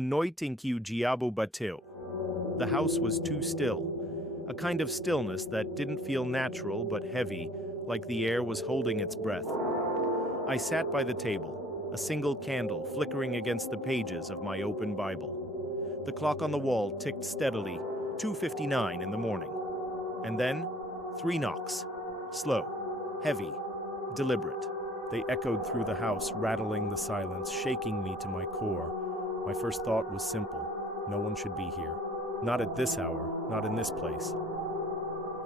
Noite Diabo Bateu. The house was too still, a kind of stillness that didn't feel natural but heavy, like the air was holding its breath. I sat by the table, a single candle flickering against the pages of my open Bible. The clock on the wall ticked steadily, 2:59 in the morning. And then, 3 knocks. Slow, heavy, deliberate. They echoed through the house, rattling the silence, shaking me to my core. My first thought was simple. No one should be here. Not at this hour, not in this place.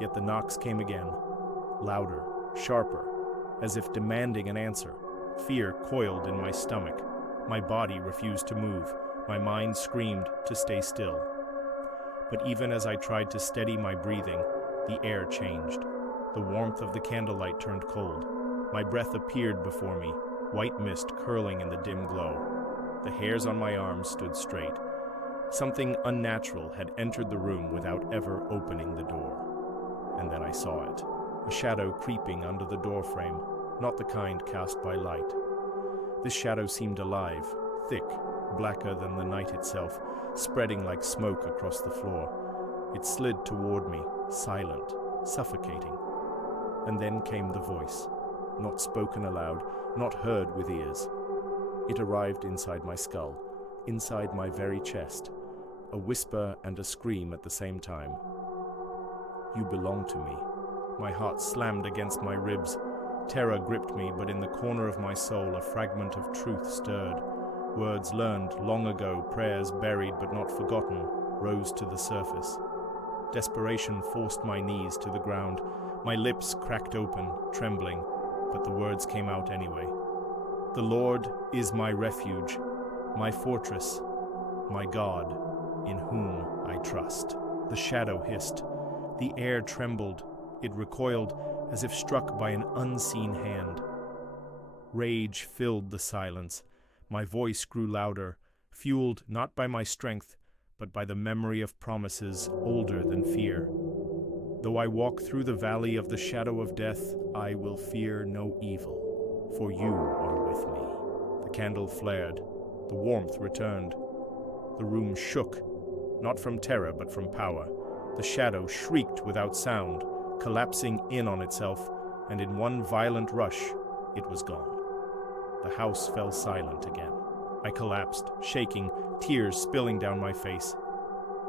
Yet the knocks came again, louder, sharper, as if demanding an answer. Fear coiled in my stomach. My body refused to move. My mind screamed to stay still. But even as I tried to steady my breathing, the air changed. The warmth of the candlelight turned cold. My breath appeared before me, white mist curling in the dim glow. The hairs on my arms stood straight. Something unnatural had entered the room without ever opening the door. And then I saw it. A shadow creeping under the doorframe, not the kind cast by light. This shadow seemed alive, thick, blacker than the night itself, spreading like smoke across the floor. It slid toward me, silent, suffocating. And then came the voice, not spoken aloud, not heard with ears. It arrived inside my skull, inside my very chest, a whisper and a scream at the same time. You belong to me. My heart slammed against my ribs. Terror gripped me, but in the corner of my soul a fragment of truth stirred. Words learned long ago, prayers buried but not forgotten, rose to the surface. Desperation forced my knees to the ground. My lips cracked open, trembling, but the words came out anyway. The Lord is my refuge, my fortress, my God, in whom I trust. The shadow hissed. The air trembled. It recoiled as if struck by an unseen hand. Rage filled the silence. My voice grew louder, fueled not by my strength, but by the memory of promises older than fear. Though I walk through the valley of the shadow of death, I will fear no evil, for you are with me. The candle flared. The warmth returned. The room shook, not from terror but from power. The shadow shrieked without sound, collapsing in on itself, and in one violent rush, it was gone. The house fell silent again. I collapsed, shaking, tears spilling down my face.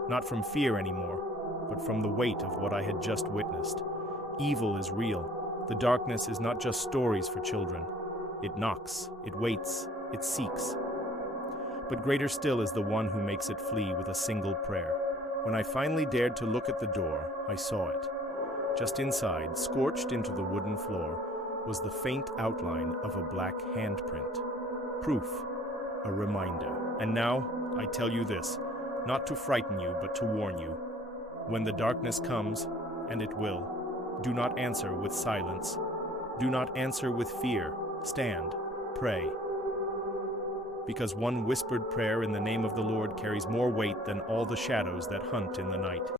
Not from fear anymore, but from the weight of what I had just witnessed. Evil is real. The darkness is not just stories for children. It knocks, it waits, it seeks. But greater still is the one who makes it flee with a single prayer. When I finally dared to look at the door, I saw it. Just inside, scorched into the wooden floor, was the faint outline of a black handprint. Proof, a reminder. And now, I tell you this, not to frighten you, but to warn you. When the darkness comes, and it will, do not answer with silence. Do not answer with fear. Stand, pray. Because one whispered prayer in the name of the Lord carries more weight than all the shadows that hunt in the night.